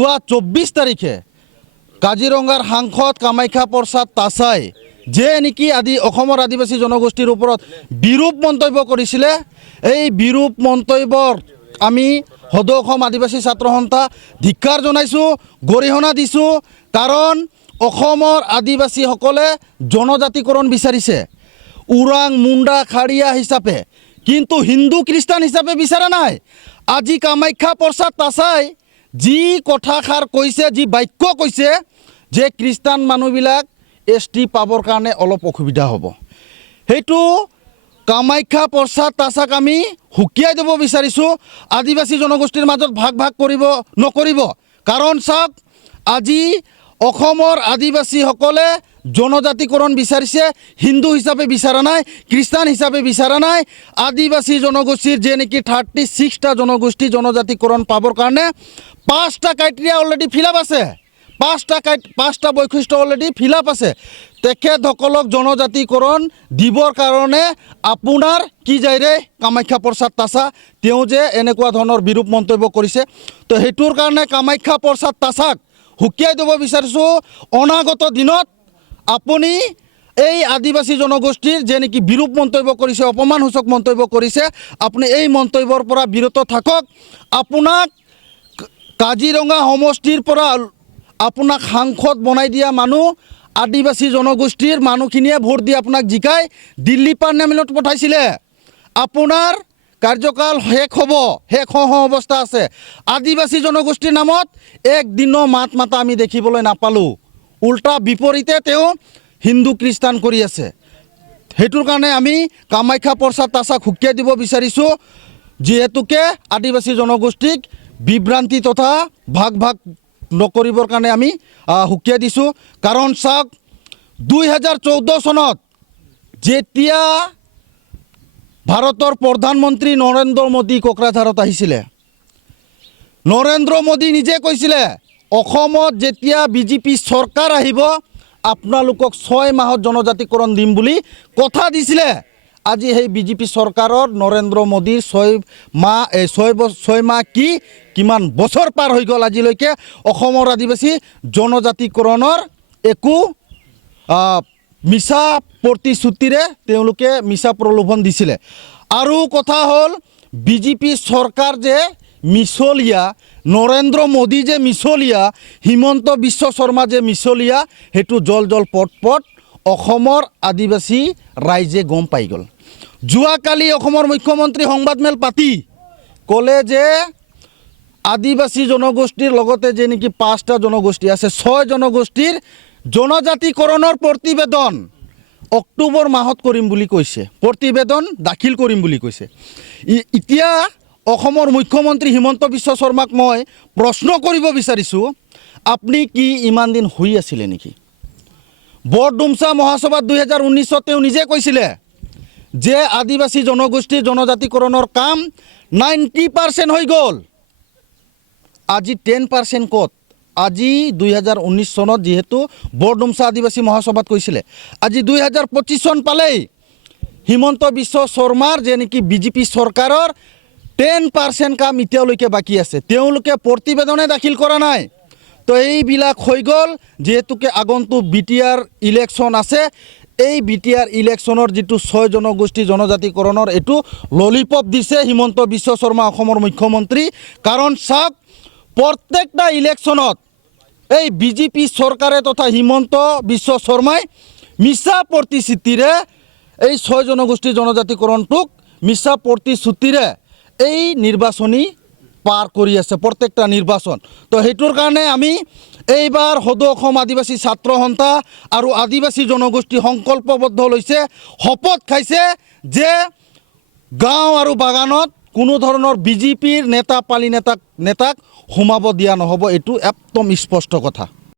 যোৱা 24 তাৰিখে কাজিৰঙাৰ সাংসদ কামাখ্যা প্ৰসাদ তাছাই যে নেকি অসমৰ আদিবাসী জনগোষ্ঠীৰ ওপৰত বিৰূপ মন্তব্য কৰিছিলে, এই বিৰূপ মন্তব্যৰ আমি সদৌ অসম আদিবাসী ছাত্ৰ সন্থা ধিক্কাৰ জনাইছোঁ, গৰিহণা দিছোঁ। কাৰণ অসমৰ আদিবাসীসকলে জনজাতিকৰণ বিচাৰিছে ওৰাং, মুণ্ডা, খাৰিয়া হিচাপে, কিন্তু হিন্দু খ্ৰীষ্টান হিচাপে বিচৰা নাই। আজি কামাখ্যা প্ৰসাদ তাছাই যি কথাষাৰ কৈছে, যি বাক্য কৈছে যে খ্ৰীষ্টান মানুহবিলাক ST পাবৰ কাৰণে অলপ অসুবিধা হ'ব, সেইটো কামাখ্যা প্ৰসাদ তাছাক আমি হুকিয়াই দিব বিচাৰিছোঁ। আদিবাসী জনগোষ্ঠীৰ মাজত ভাগ ভাগ নকৰিব। কাৰণ চাওক, আজি অসমৰ আদিবাসীসকলে জনজাতিকৰণ বিচাৰিছে, হিন্দু হিচাপে বিচৰা নাই, খ্ৰীষ্টান হিচাপে বিচৰা নাই। আদিবাসী জনগোষ্ঠীৰ যে নেকি 36টা জনগোষ্ঠী জনজাতিকৰণ পাবৰ কাৰণে 5টা ক্ৰাইটেৰিয়া অলৰেডি ফিল আপ আছে, 5টা বৈশিষ্ট্য অলৰেডি ফিল আপ আছে। তেখেতসকলক জনজাতিকৰণ দিবৰ কাৰণে আপোনাৰ কি যায়ৰে কামাখ্যা প্ৰসাদ তাছা তেওঁ যে এনেকুৱা ধৰণৰ বিৰূপ মন্তব্য কৰিছে, তো সেইটোৰ কাৰণে কামাখ্যা প্ৰসাদ তাছাক হুকিয়াই দিব বিচাৰিছোঁ। অনাগত দিনত আপুনি এই আদিবাসী জনগোষ্ঠীৰ যে নেকি বিৰূপ মন্তব্য কৰিছে, অপমানসূচক মন্তব্য কৰিছে, আপুনি এই মন্তব্যৰ পৰা বিৰত থাকক। আপোনাক কাজিৰঙা সমষ্টিৰ পৰা আপোনাক সাংসদ বনাই দিয়া মানুহ আদিবাসী জনগোষ্ঠীৰ মানুহখিনিয়ে ভোট দি আপোনাক জিকাই দিল্লী পাৰ্লিয়ামেণ্টত পঠাইছিলে। আপোনাৰ কাৰ্যকাল শেষ হওঁ অৱস্থা আছে। আদিবাসী জনগোষ্ঠীৰ নামত একদিনো মাত মাতা আমি দেখিবলৈ নাপালোঁ, উল্টা বিপৰীতে তেওঁ হিন্দু খ্ৰীষ্টান কৰি আছে। সেইটোৰ কাৰণে আমি কামাখ্যা প্ৰসাদ তাছাক হুকিয়াই দিব বিচাৰিছোঁ, যিহেতুকে আদিবাসী জনগোষ্ঠীক বিভ্ৰান্তি তথা ভাগ ভাগ নকৰিবৰ কাৰণে আমি হুকিয়াই দিছোঁ। কাৰণ চাওক, 2014 চনত যেতিয়া ভাৰতৰ প্ৰধানমন্ত্ৰী নৰেন্দ্ৰ মোদী কোকৰাঝাৰত আহিছিলে, নৰেন্দ্ৰ মোদী নিজে কৈছিলে অসমত যেতিয়া বিজেপি চৰকাৰ আহিব আপোনালোকক 6 মাহত জনজাতিকৰণ দিম বুলি কথা দিছিলে। আজি সেই বিজেপি চৰকাৰৰ নৰেন্দ্ৰ মোদীৰ 6 মাহ কি কিমান বছৰ পাৰ হৈ গ'ল, আজিলৈকে অসমৰ আদিবাসী জনজাতিকৰণৰ একো মিছা প্ৰতিশ্ৰুতিৰে তেওঁলোকে মিছা প্ৰলোভন দিছিলে। আৰু কথা হ'ল, বিজেপি চৰকাৰ যে মিছলীয়া, নৰেন্দ্ৰ মোদী যে মিছলীয়া, হিমন্ত বিশ্ব শৰ্মা যে মিছলীয়া, সেইটো জল পট অসমৰ আদিবাসী ৰাইজে গম পাই গ'ল। যোৱাকালি অসমৰ মুখ্যমন্ত্ৰী সংবাদমেল পাতি ক'লে যে আদিবাসী জনগোষ্ঠীৰ লগতে যে নেকি 5টা জনগোষ্ঠী আছে, 6 জনগোষ্ঠীৰ জনজাতিকৰণৰ প্ৰতিবেদন অক্টোবৰ মাহত কৰিম বুলি কৈছে, প্ৰতিবেদন দাখিল কৰিম বুলি কৈছে। এতিয়া অসমৰ মুখ্যমন্ত্ৰী হিমন্ত বিশ্ব শৰ্মাক মই প্ৰশ্ন কৰিব বিচাৰিছোঁ, আপুনি কি ইমান দিন শুই আছিলে নেকি? বৰডুমছা মহাসভাত 2019 তেওঁ নিজে কৈছিলে যে আদিবাসী জনগোষ্ঠীৰ জনজাতিকৰণৰ কাম 90% হৈ গ'ল। আজি 10% ক'ত? আজি 2019 চনত যিহেতু বৰডুমছা আদিবাসী মহাসভাত কৈছিলে, আজি 2025 চন পালেই হিমন্ত বিশ্ব শৰ্মাৰ যে নেকি বিজেপি চৰকাৰৰ 10% কাম এতিয়ালৈকে বাকী আছে, তেওঁলোকে প্ৰতিবেদনে দাখিল কৰা নাই। তো এইবিলাক হৈ গ'ল, যিহেতুকে আগন্তুক BTR ইলেকশ্যন আছে, এই BTR ইলেকশ্যনৰ যিটো 6 জনগোষ্ঠী জনজাতিকৰণৰ এইটো ললিপপ দিছে হিমন্ত বিশ্ব শৰ্মা অসমৰ মুখ্যমন্ত্ৰী। কাৰণ চাওক, প্ৰত্যেকটা ইলেকশ্যনত এই বিজেপি চৰকাৰে তথা হিমন্ত বিশ্ব শৰ্মাই মিছা প্ৰতিশ্ৰুতিৰে এই 6 জনগোষ্ঠী জনজাতিকৰণটোক মিছা প্ৰতিশ্ৰুতিৰে এই নিৰ্বাচনী পাৰ কৰি আছে, প্ৰত্যেকটা নিৰ্বাচন। তো সেইটোৰ কাৰণে আমি এইবাৰ সদৌ অসম আদিবাসী ছাত্ৰ সন্থা আৰু আদিবাসী জনগোষ্ঠী সংকল্পবদ্ধ লৈছে, শপত খাইছে যে গাঁও আৰু বাগানত কোনো ধৰণৰ বিজেপিৰ নেতা পালি নেতাক সোমাব দিয়া নহ'ব। এইটো একদম স্পষ্ট কথা।